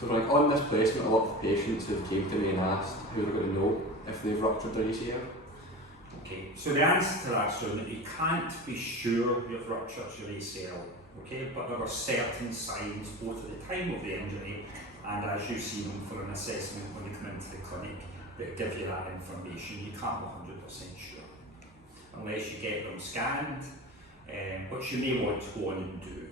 So like on this placement, a lot of patients have came to me and asked who they're going to know if they've ruptured their ACL. Okay, so the answer to that is that you can't be sure you've ruptured your ACL, okay, but there are certain signs both at the time of the injury and as you see them for an assessment when you come into the clinic that give you that information. You can't be 100% sure unless you get them scanned, which you may want to go on and do.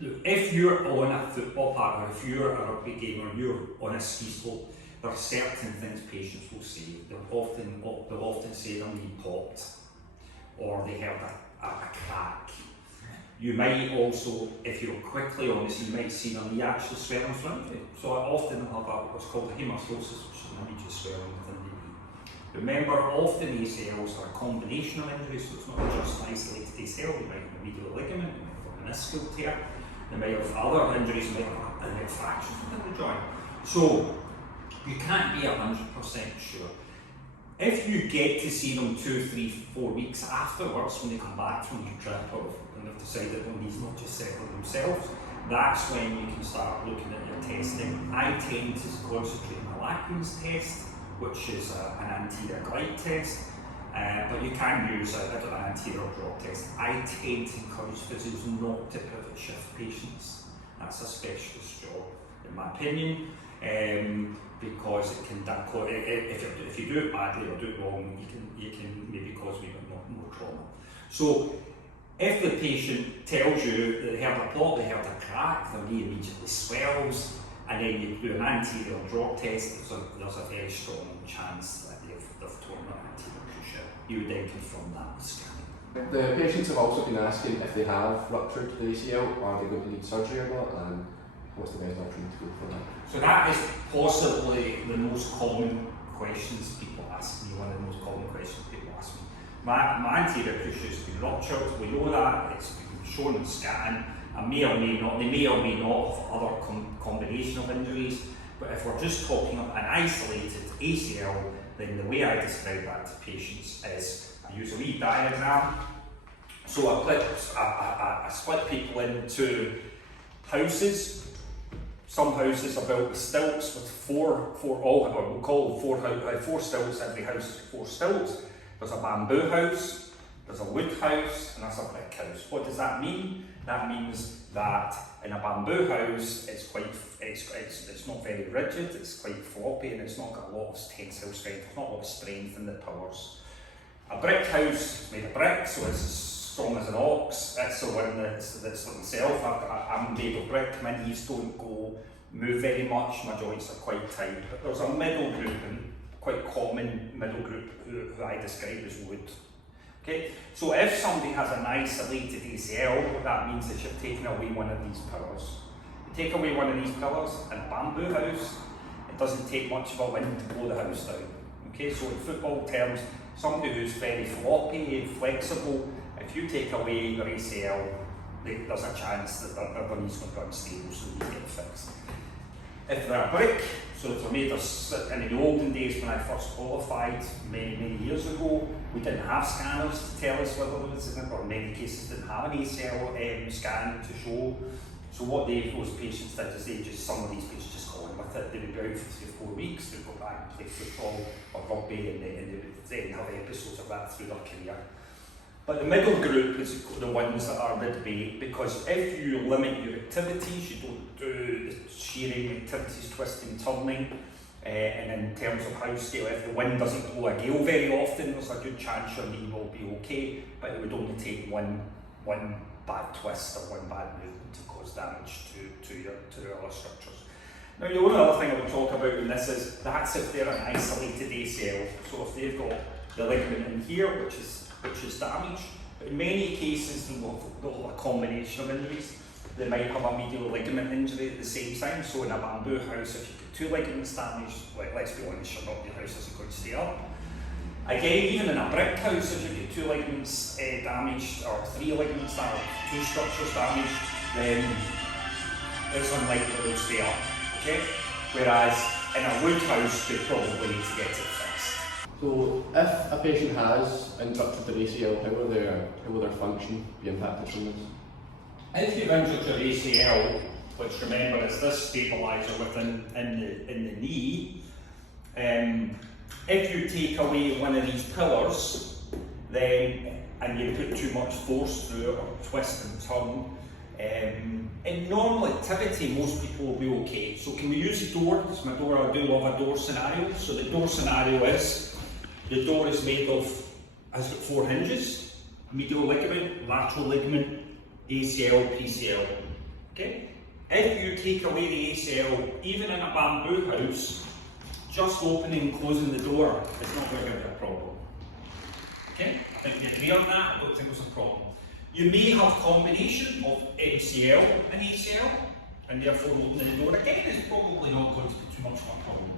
Look, if you're on a football park or if you're a rugby game or you're on a ski slope, there are certain things patients will say. They'll often say their knee popped or they have a crack. You might also, if you're quickly honest, you might see their knee actually swelling from it. So I often have what's called a hemostasis, which is an immediate swelling within the knee. Remember, often ACLs are a combination of injuries, so it's not just an isolated ACL. You might have a medial ligament, you might have a meniscal tear, you might have other injuries, you might have fractures within the joint. So you can't be 100% sure. If you get to see them 2, 3, 4 weeks afterwards when they come back from the trip or when they've decided their knees not just settle themselves, that's when you can start looking at your testing. I tend to concentrate on the Lackman's test, which is an anterior glide test, but you can use an anterior drop test. I tend to encourage physios not to pivot shift patients. That's a specialist job, in my opinion. Because it can, if you do it badly or do it wrong, you can maybe cause maybe more trauma. So if the patient tells you that they have a pop, they have a crack, their knee immediately swells, and then you do an anterior drop test, there's a very strong chance that they've torn their anterior cruciate. You would then confirm that with scanning. The patients have also been asking if they have ruptured the ACL, are they going to need surgery or not, and what's the best option to go for that? So that is possibly the most common questions people ask me, one of the most common questions people ask me. My anterior cruciate has been ruptured, we know that, it's been shown in scan, and they may or may not have other combination of injuries, but if we're just talking about an isolated ACL, then the way I describe that to patients is I use a wee diagram. So I split people into houses. Some houses are built with stilts with four stilts. Every house is 4 stilts. There's a bamboo house, there's a wood house, and there's a brick house. What does that mean? That means that in a bamboo house, it's not very rigid, it's quite floppy, and it's not got a lot of tensile strength, there's not a lot of strength in the pillars. A brick house is made of brick, so it's strong as an ox. That's the one that's itself. I'm made of brick, my knees don't move very much, my joints are quite tight. But there's a middle group, and quite common middle group who I describe as wood. Okay, so if somebody has an isolated ACL, what that means is you're taking away one of these pillars. You take away one of these pillars in a bamboo house, it doesn't take much of a wind to blow the house down. Okay, so in football terms, somebody who's very floppy and flexible, if you take away their ACL, there's a chance that their knee's going to go unstable, so they get fixed. If they're a brick, so if they're made of, in the olden days when I first qualified many years ago, we didn't have scanners to tell us whether it was, or in many cases didn't have an ACL scan to show. So what those patients did is some of these patients just go on with it. They would be out for 3 or 4 weeks, they'd go back and play football or rugby, and they would then have episodes of that through their career. But the middle group is the ones that are mid-weight, because if you limit your activities, you don't do the shearing activities, twisting, turning, and in terms of house scale, if the wind doesn't blow a gale very often, there's a good chance your knee will be okay, but it would only take one bad twist or one bad movement to cause damage to your other structures. Now the only other thing I would talk about in this is that's if they're an isolated ACL. So if they've got the ligament in here, which is damaged, but in many cases they'll have a combination of injuries. They might have a medial ligament injury at the same time. So in a bamboo house, if you get 2 ligaments damaged, let's be honest, your house isn't going to stay up. Again, even in a brick house, if you get 2 ligaments damaged, or 3 ligaments damaged, 2 structures damaged, then it's unlikely they'll stay up. Okay? Whereas in a wood house, they probably need to get it fixed. So if a patient has ruptured their ACL, how will their function be impacted from this? If you've injured your ACL, which remember is this stabiliser within in the knee. If you take away one of these pillars, then and you put too much force through it or twist and turn, in normal activity most people will be okay. So can we use the door? This is my door. I do love a door scenario. So the door scenario is, the door is made of, has got 4 hinges: medial ligament, lateral ligament, ACL, PCL. Okay? If you take away the ACL, even in a bamboo house, just opening and closing the door is not going to give you a problem. Okay? I think we agree on that. I don't think there's a problem. You may have combination of ACL and ACL, and therefore opening the door again is probably not going to be too much of a problem.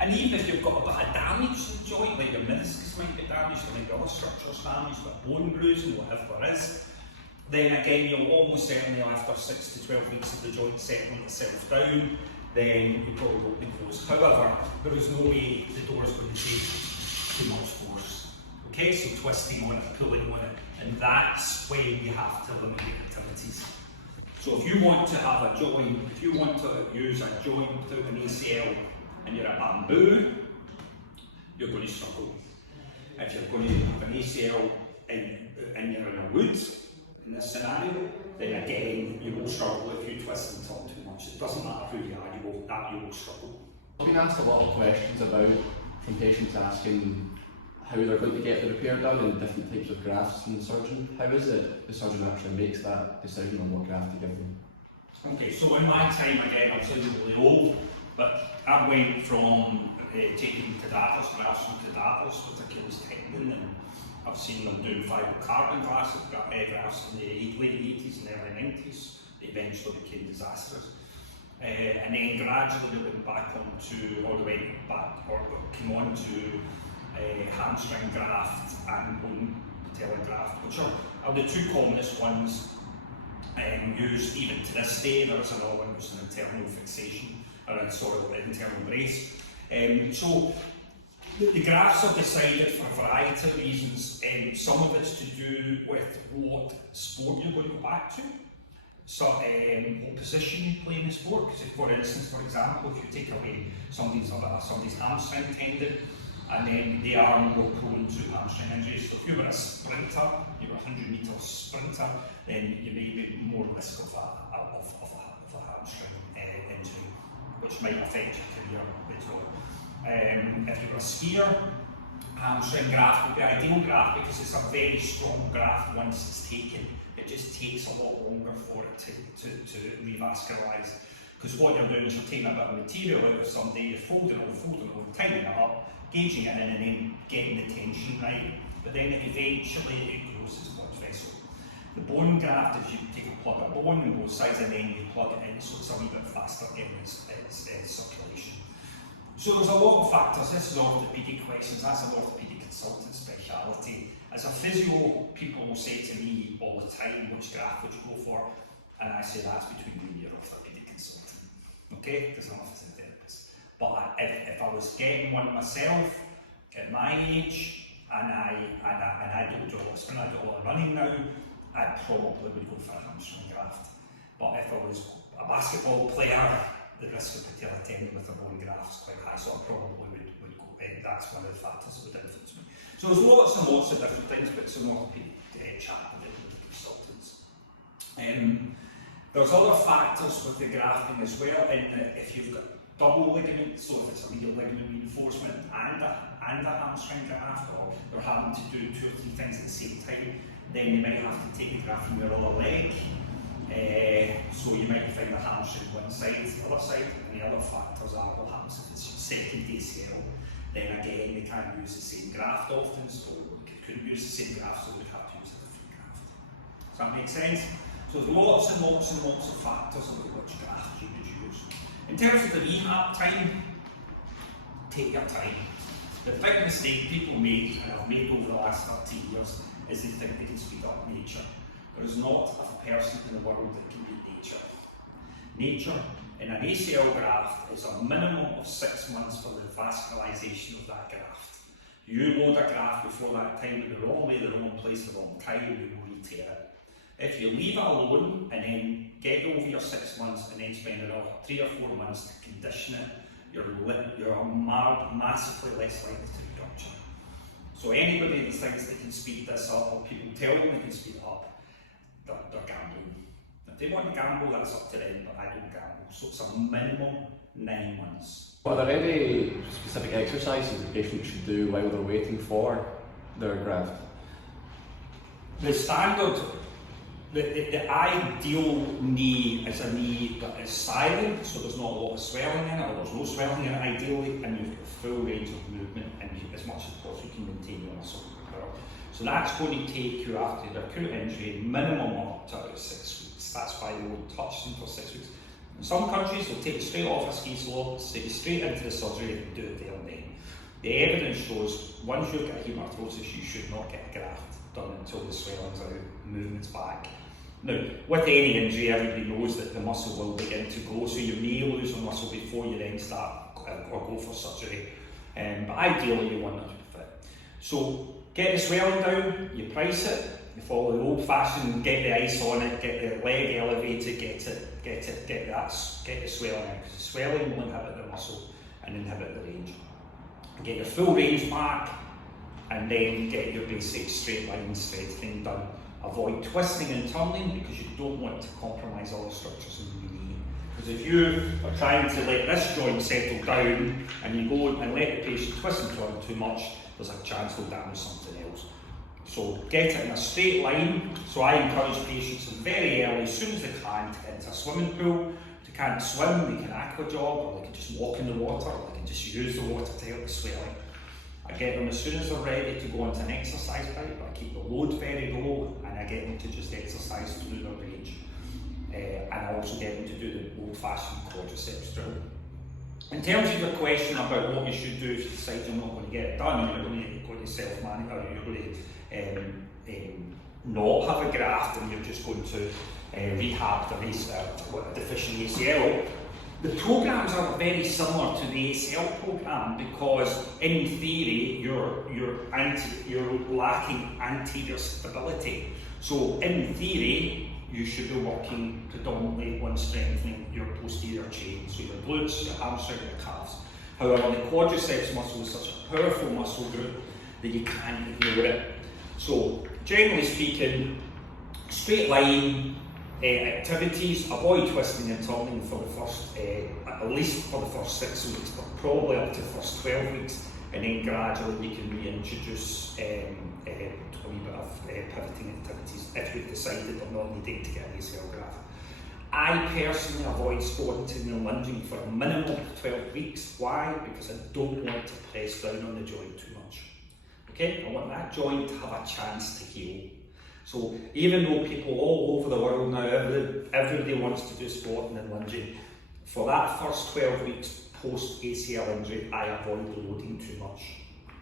And even if you've got a bit of damage to the joint, like your meniscus might get damaged, or maybe other structures damaged, but bone bruising, whatever there is, then again you'll almost certainly, after 6 to 12 weeks of the joint settling itself down, then you probably won't be closed. However, there is no way the door is going to take too much force. Okay, so twisting on it, pulling on it, and that's when you have to limit the activities. So if you want to have a joint, if you want to use a joint without an ACL and you're a bamboo, you're going to struggle. If you're going to have an ACL and you're in a wood, in this scenario, then again you will struggle if you twist and turn too much. It doesn't matter who you are, you will struggle. I've been asked a lot of questions about, from patients asking how they're going to get the repair done and different types of grafts from the surgeon. How is it the surgeon actually makes that decision on what graft to give them? Okay, so in my time, again, I'm sounding really old, but I went from taking cadavers, grafts from cadavers with Achilles tendon, and I've seen them doing fibrocarbon grafts. I've got grafts in the late 80s and early 90s. They eventually became disastrous. And then gradually we went back onto, all the way back, or came on to hamstring graft and bone patella graft, which are the 2 commonest ones used even to this day. There is another one which is an internal fixation, or an internal brace. So the grafts are decided for a variety of reasons. Some of it's to do with what sport you're going to go back to. So what position you play in the sport, because if, for instance, for example, if you take away somebody's hamstring tendon, and then they are more prone to hamstring injuries. So if you were a sprinter, you were a 100-metre sprinter, then you may be more risk of a hamstring injury, which might affect your career as well. If you were a skier, hamstring graft would be an ideal graft because it's a very strong graft once it's taken. It just takes a lot longer for it to revascularize. Because what you're doing is you're taking a bit of material out of somebody, you're folding it, tightening it up, gauging it in, and then getting the tension right. But then eventually it grows as blood vessel. The bone graft, if you take a plug of bone on both sides and then you plug it in, so it's a wee bit faster getting its circulation. So there's a lot of factors. This is orthopaedic questions, that's an orthopaedic consultant speciality. As a physio, people will say to me all the time, which graft would you go for? And I say that's between you and your orthopaedic consultant. Okay, because I'm a physiotherapist. But if I was getting one myself at my age, and I don't do a lot of sprinting, I do a lot of running now, I probably would go for a hamstring graft. But if I was a basketball player, the risk of patella tendon with a bone graft is quite high, so I probably would go in. That's one of the factors that would influence me. So there's lots and lots of different things, but it's an orthopaedic chat with consultants. There's other factors with the grafting as well, in that if you've got double ligament, so if it's a medial ligament reinforcement and a hamstring graft, or they're having to do 2 or 3 things at the same time, then you might have to take the graft from your other leg. So you might find the hamstring one side, the other side, and the other factors are what happens if it's your second ACL. Then again, they can't use the same graft often, so you couldn't use the same graft, so we'd have to use a different graft. Does that make sense? So there's lots and lots and lots of factors about which graft you would use. In terms of the rehab time, take your time. The big mistake people make, and I've made over the last 13 years, is they think they can speed up nature. There is not a person in the world that can beat nature. Nature, in an ACL graft, is a minimum of 6 months for the vascularization of that graft. You load a graft before that time in the wrong way, the wrong place, the wrong time, you will re-tear it. If you leave it alone and then get over your 6 months and then spend another 3 or 4 months to condition it, you're massively less likely to rupture. So anybody that thinks they can speed this up, or people tell them they can speed it up, they're gambling. If they want to gamble, that's up to them, but I don't gamble. So it's a minimum 9 months. Are there any specific exercises the patient should do while they're waiting for their graft? The standard, the ideal knee is a knee that is silent, so there's not a lot of swelling in it, or there's no swelling in it ideally, and you've got full range of movement, and as much as possible you can maintain your muscle power. So that's going to take you after the acute injury minimum up to about 6 weeks. That's why they won't touch them for 6 weeks. In some countries they'll take you straight off a ski slope, take you straight into the surgery and do it there and then. The evidence shows once you've got hemarthrosis you should not get a graft done until the swelling's out, movement's back. Now, with any injury, everybody knows that the muscle will begin to grow, so you may lose a muscle before you then start or go for surgery. But ideally, you want it to be fit. So, get the swelling down, you price it, you follow the old-fashioned, get the ice on it, get the leg elevated, get the swelling out, because the swelling will inhibit the muscle and inhibit the range. Get your full range back, and then get your basic straight line strengthening done. Avoid twisting and turning because you don't want to compromise all the structures in the knee. Because if you are trying to let this joint settle down and you go and let the patient twist and turn too much, there's a chance they'll damage something else. So get it in a straight line. So I encourage patients very early, as soon as they can, to get into a swimming pool. If they can't swim, they can aqua jog, or they can just walk in the water, or they can just use the water to help the swelling. I get them as soon as they're ready to go into an exercise bike, but I keep the load very low, and I get them to just exercise through their range. And I also get them to do the old-fashioned quadriceps drill. In terms of your question about what you should do if you decide you're not going to get it done, you're going to self-manage, or you're going to not have a graft, and you're just going to rehab the deficient ACL. The programs are very similar to the ACL program because, in theory, you're lacking anterior stability. So, in theory, you should be working predominantly on strengthening your posterior chain, so your glutes, your hamstring, your calves. However, the quadriceps muscle is such a powerful muscle group that you can't ignore it. So, generally speaking, straight line activities, avoid twisting and turning for the first, at least for the first 6 weeks, but probably up to the first 12 weeks, and then gradually we can reintroduce a wee bit of pivoting activities if we've decided we're not needing to get an ACL graft. I personally avoid squatting and lunging for a minimum of 12 weeks. Why? Because I don't want to press down on the joint too much. Okay, I want that joint to have a chance to heal. So even though people all over the world now, everybody wants to do squatting and lunging, for that first 12 weeks post ACL injury, I avoid loading too much.